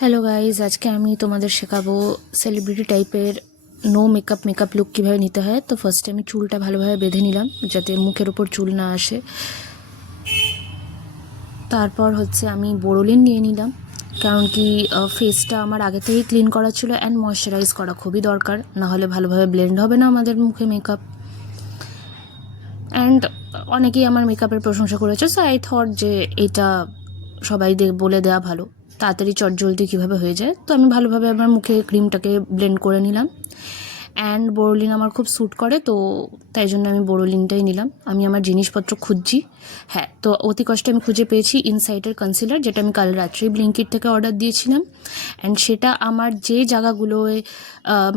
Hello guys, আজকে আমি তোমাদের শেখাবো সেলিব্রিটি টাইপের নো মেকআপ লুক কীভাবে নিতে হয়। তো ফার্স্টে আমি চুলটা ভালোভাবে বেঁধে নিলাম যাতে মুখের ওপর চুল না আসে। তারপর আমি বোরোলিন নিয়ে নিলাম, কারণ কি ফেসটা আমার আগে থেকেই ক্লিন করা ছিল অ্যান্ড ময়শ্চারাইজ করা খুবই দরকার, নাহলে ভালোভাবে ব্লেন্ড হবে না আমাদের মুখে মেকআপ। অ্যান্ড অনেকেই আমার মেকআপের প্রশংসা করেছে, সো আই থট যে এটা সবাই বলে দেওয়া ভালো, তাড়াতাড়ি চটজলদি কীভাবে হয়ে যায়। তো আমি ভালোভাবে আমার মুখে ক্রিমটাকে ব্লেন্ড করে নিলাম। অ্যান্ড বোরোলিন আমার খুব স্যুট করে, তো তাই জন্য আমি বোরোলিনটাই নিলাম। আমি আমার জিনিসপত্র খুঁজছি। হ্যাঁ, তো অতি কষ্টে আমি খুঁজে পেয়েছি ইনসাইটের কনসিলার, যেটা আমি কাল রাত্রেই ব্লিঙ্কিট থেকে অর্ডার দিয়েছিলাম। অ্যান্ড সেটা আমার যে জায়গাগুলোয়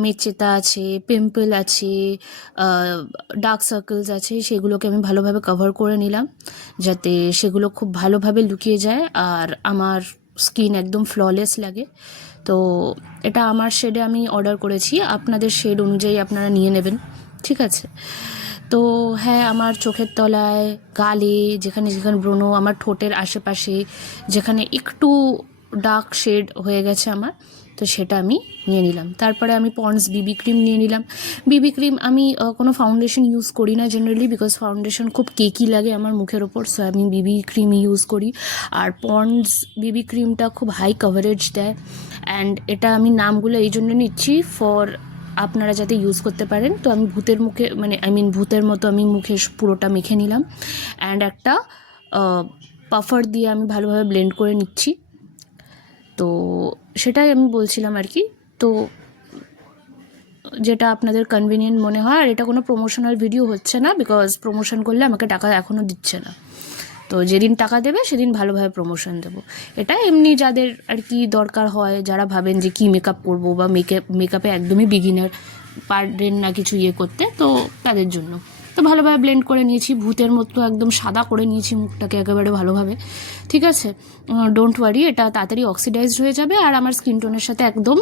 মেচেতা আছে, পিম্পল আছে, ডার্ক সার্কেলস আছে, সেগুলোকে আমি ভালোভাবে কভার করে নিলাম যাতে সেগুলো খুব ভালোভাবে লুকিয়ে যায় আর আমার স্কিন একদম ফ্ললেস লাগে। তো এটা আমার শেডে আমি অর্ডার করেছি, আপনাদের শেড অনুযায়ী আপনারা নিয়ে নেবেন, ঠিক আছে। তো হ্যাঁ, আমার চোখের তলায়, গালে, যেখানে যেখানে ব্রণ, আমার ঠোঁটের আশেপাশে যেখানে একটু ডার্ক শেড হয়ে গেছে আমার, তো সেটা আমি নিয়ে নিলাম। তারপরে আমি পন্ডস বিবি ক্রিম নিয়ে নিলাম। বিবি ক্রিম আমি কোনো ফাউন্ডেশন ইউজ করি না জেনারেলি, বিকজ ফাউন্ডেশন খুব কেকি লাগে আমার মুখের ওপর, সো আমি বিবি ক্রিম ইউজ করি। আর পন্ডস বিবি ক্রিমটা খুব হাই কভারেজ দেয়, অ্যান্ড এটা আমি নামগুলো এই জন্য নিচ্ছি ফর আপনারা যাতে ইউজ করতে পারেন। তো আমি ভূতের মুখে ভূতের মতো আমি মুখে পুরোটা মেখে নিলাম, অ্যান্ড একটা পাফার দিয়ে আমি ভালোভাবে ব্লেন্ড করে নিচ্ছি। তো সেটাই আমি বলছিলাম আর কি। তো যেটা আপনাদের কনভিনিয়েন্ট মনে হয়, আর এটা কোনো প্রমোশনাল ভিডিও হচ্ছে না, বিকজ প্রমোশন করলে আমাকে টাকা এখনও দিচ্ছে না। তো যেদিন টাকা দেবে সেদিন ভালোভাবে প্রমোশন দেবো। এটা এমনি যাদের আর কি দরকার হয়, যারা ভাবেন যে কী মেকআপ করবো বা মেকআপে একদমই বিগিনার, পারেন না কিছু করতে, তো তাদের জন্য। তো ভালোভাবে ব্লেন্ড করে নিয়েছি, ভূতের মতো একদম সাদা করে নিয়েছি মুখটাকে একেবারে ভালোভাবে, ঠিক আছে। ডোন্ট ওয়ারি, এটা তাড়াতাড়ি অক্সিডাইজড হয়ে যাবে আর আমার স্কিন টোনের সাথে একদম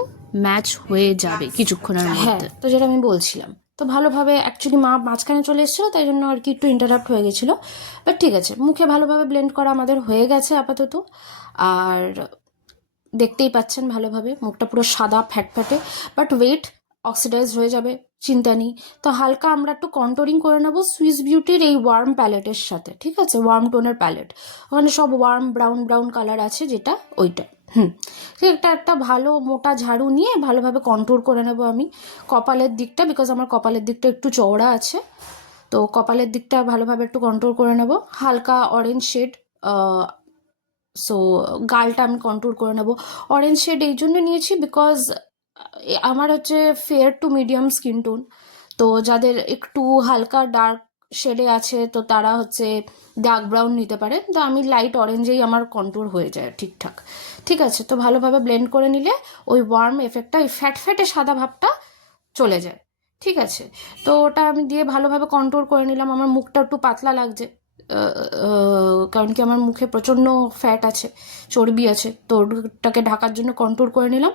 ম্যাচ হয়ে যাবে কিছুক্ষণের মধ্যে। হ্যাঁ, তো যেটা আমি বলছিলাম, তো ভালোভাবে অ্যাকচুয়ালি মাঝখানে চলে এসেছিলো, তাই জন্য আর কি একটু ইন্টারাপ্ট হয়ে গেছিলো, বাট ঠিক আছে, মুখে ভালোভাবে ব্লেন্ড করা আমাদের হয়ে গেছে আপাতত। আর দেখতেই পাচ্ছেন ভালোভাবে মুখটা পুরো সাদা ফ্যাটফ্যাটে, বাট ওয়েট, অক্সিডাইজ হয়ে যাবে, চিন্তা নেই। তো হালকা আমরা একটু কন্ট্রোলিং করে নেবো সুইস বিউটির এই ওয়ার্ম প্যালেটের সাথে, ঠিক আছে, ওয়ার্ম টোনের প্যালেট, ওখানে সব ওয়ার্ম ব্রাউন ব্রাউন কালার আছে, যেটা ওইটা। একটা ভালো মোটা ঝাড়ু নিয়ে ভালোভাবে কন্ট্রোল করে নেব আমি কপালের দিকটা, বিকজ আমার কপালের দিকটা একটু চওড়া আছে, তো কপালের দিকটা ভালোভাবে একটু কন্ট্রোল করে নেব। হালকা অরেঞ্জ শেড, সো গালটা আমি কন্ট্রোল করে নেব। অরেঞ্জ শেড এই জন্য নিয়েছি বিকজ আমার fair to medium skin tone, তো যাদের একটু হালকা ডার্ক শেডে আছে তো তারা ডার্ক ব্রাউন নিতে পারে, তো আমি লাইট অরেঞ্জেই আমার কন্ট্রোল হয়ে যায় ঠিকঠাক, ঠিক আছে। তো ভালোভাবে ব্লেন্ড করে নিলে ওই ওয়ার্ম এফেক্টটা, ওই ফ্যাটে সাদা ভাবটা চলে যায়, ঠিক আছে। তো ওটা আমি দিয়ে ভালোভাবে কন্ট্রোল করে নিলাম। আমার মুখটা একটু পাতলা লাগছে, কারণ কি আমার মুখে প্রচণ্ড ফ্যাট আছে, চর্বি আছে, তো ওটাকে ঢাকার জন্য কন্ট্রোল করে নিলাম।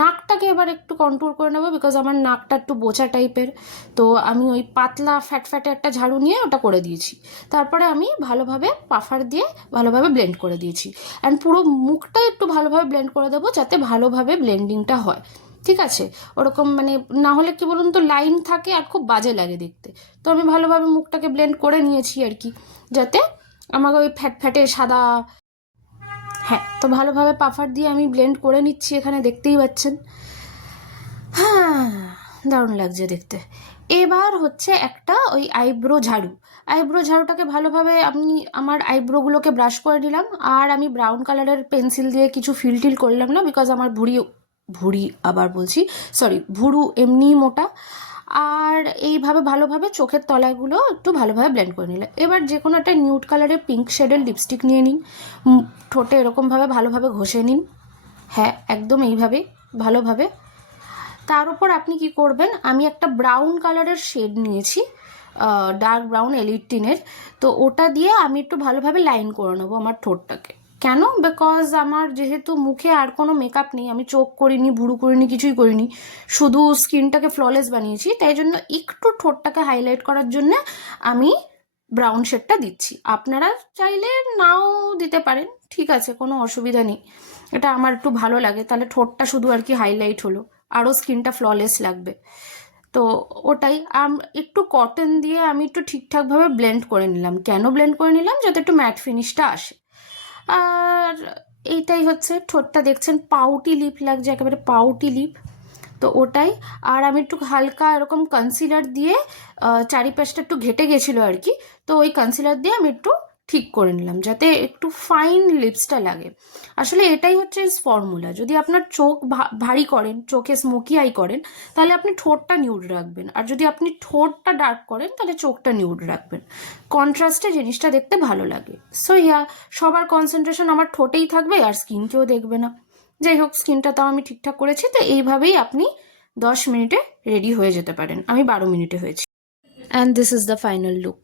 নাকটাকে এবার একটু কন্ট্রোল করে নেবো, বিকজ আমার নাকটা একটু বোচা টাইপের, তো আমি ওই পাতলা ফ্যাটে একটা ঝাড়ু নিয়ে ওটা করে দিয়েছি। তারপরে আমি ভালোভাবে পাফার দিয়ে ভালোভাবে ব্লেন্ড করে দিয়েছি, অ্যান্ড পুরো মুখটা একটু ভালোভাবে ব্লেন্ড করে দেবো যাতে ভালোভাবে ব্লেন্ডিংটা হয়, ঠিক আছে। ওরকম না হলে কি বলুন তো, লাইন থাকে আর খুব বাজে লাগে দেখতে। তো আমি ভালোভাবে মুখটাকে ব্লেন্ড করে নিয়েছি আর কি, যাতে আমাকে ওই ফ্যাটে সাদা। হ্যাঁ, তো ভালোভাবে পাফার দিয়ে আমি ব্লেন্ড করে নিচ্ছি, এখানে দেখতেই পাচ্ছেন। হ্যাঁ, দারুণ লাগছে দেখতে। এবার একটা ওই আইব্রো ঝাড়ুটাকে ভালোভাবে আমি আমার আইব্রোগুলোকে ব্রাশ করে নিলাম। আর আমি ব্রাউন কালারের পেন্সিল দিয়ে কিছু ফিল করলাম না, বিকজ আমার ভুরু এমনি মোটা। আর এইভাবে ভালোভাবে চোখের তলাগুলো একটু ভালোভাবে ব্লেন্ড করে নিলাম। এবার যে কোনো একটা নিউড কালারের পিঙ্ক শেডের লিপস্টিক নিয়ে নিন, ঠোঁটে এরকমভাবে ভালোভাবে ঘষে নিন। হ্যাঁ, একদম এইভাবে ভালোভাবে। তার উপর আপনি কি করবেন, আমি একটা ব্রাউন কালারের শেড নিয়েছি, ডার্ক ব্রাউন L18-এর, তো ওটা দিয়ে আমি একটু ভালোভাবে লাইন করে নেবো আমার ঠোঁটটাকে। কেন? বিকজ আমার যেহেতু মুখে আর কোনো মেকআপ নেই, আমি চোখ করিনি, ভুরু করিনি, কিছুই করিনি, শুধু স্কিনটাকে ফ্ললেস বানিয়েছি, তাই জন্য একটু ঠোঁটটাকে হাইলাইট করার জন্য আমি ব্রাউন শেডটা দিচ্ছি। আপনারা চাইলে নাও দিতে পারেন, ঠিক আছে, কোনো অসুবিধা নেই। এটা আমার একটু ভালো লাগে, তাহলে ঠোঁটটা শুধু আর কি হাইলাইট হলো, আরও স্কিনটা ফ্ললেস লাগবে। তো ওটাই একটু কটন দিয়ে আমি একটু ঠিকঠাকভাবে ব্লেন্ড করে নিলাম। কেন ব্লেন্ড করে নিলাম? যাতে একটু ম্যাট ফিনিশটা আসে। আর এইটাই হচ্ছে, ঠোঁটটা দেখছেন পাউটি লিপ লাগছে, একেবারে পাউটি লিপ। তো ওটাই। আর আমি একটু হালকা এরকম কনসিলার দিয়ে চারিপাশটা একটু ঘেটে গেছিলো আর কি, তো ওই কনসিলার দিয়ে আমি একটু ঠিক করে নিলাম যাতে একটু ফাইন লিপসটা লাগে। আসলে এটাই হচ্ছে ফর্মুলা। যদি আপনার চোখ ভারী করেন, চোখে স্মোকি আই করেন, তাহলে আপনি ঠোঁটটা নিউড রাখবেন, আর যদি আপনি ঠোঁটটা ডার্ক করেন তাহলে চোখটা নিউড রাখবেন। কন্ট্রাস্টে জিনিসটা দেখতে ভালো লাগে। সো ইয়া, সবার কনসেন্ট্রেশন আমার ঠোঁটেই থাকবে আর স্কিন কেউ দেখবে না। যাই হোক, স্কিনটা তাও আমি ঠিকঠাক করেছি। তো এইভাবেই আপনি 10 মিনিটে রেডি হয়ে যেতে পারেন। আমি 12 মিনিটে হয়েছি। And this is the final look.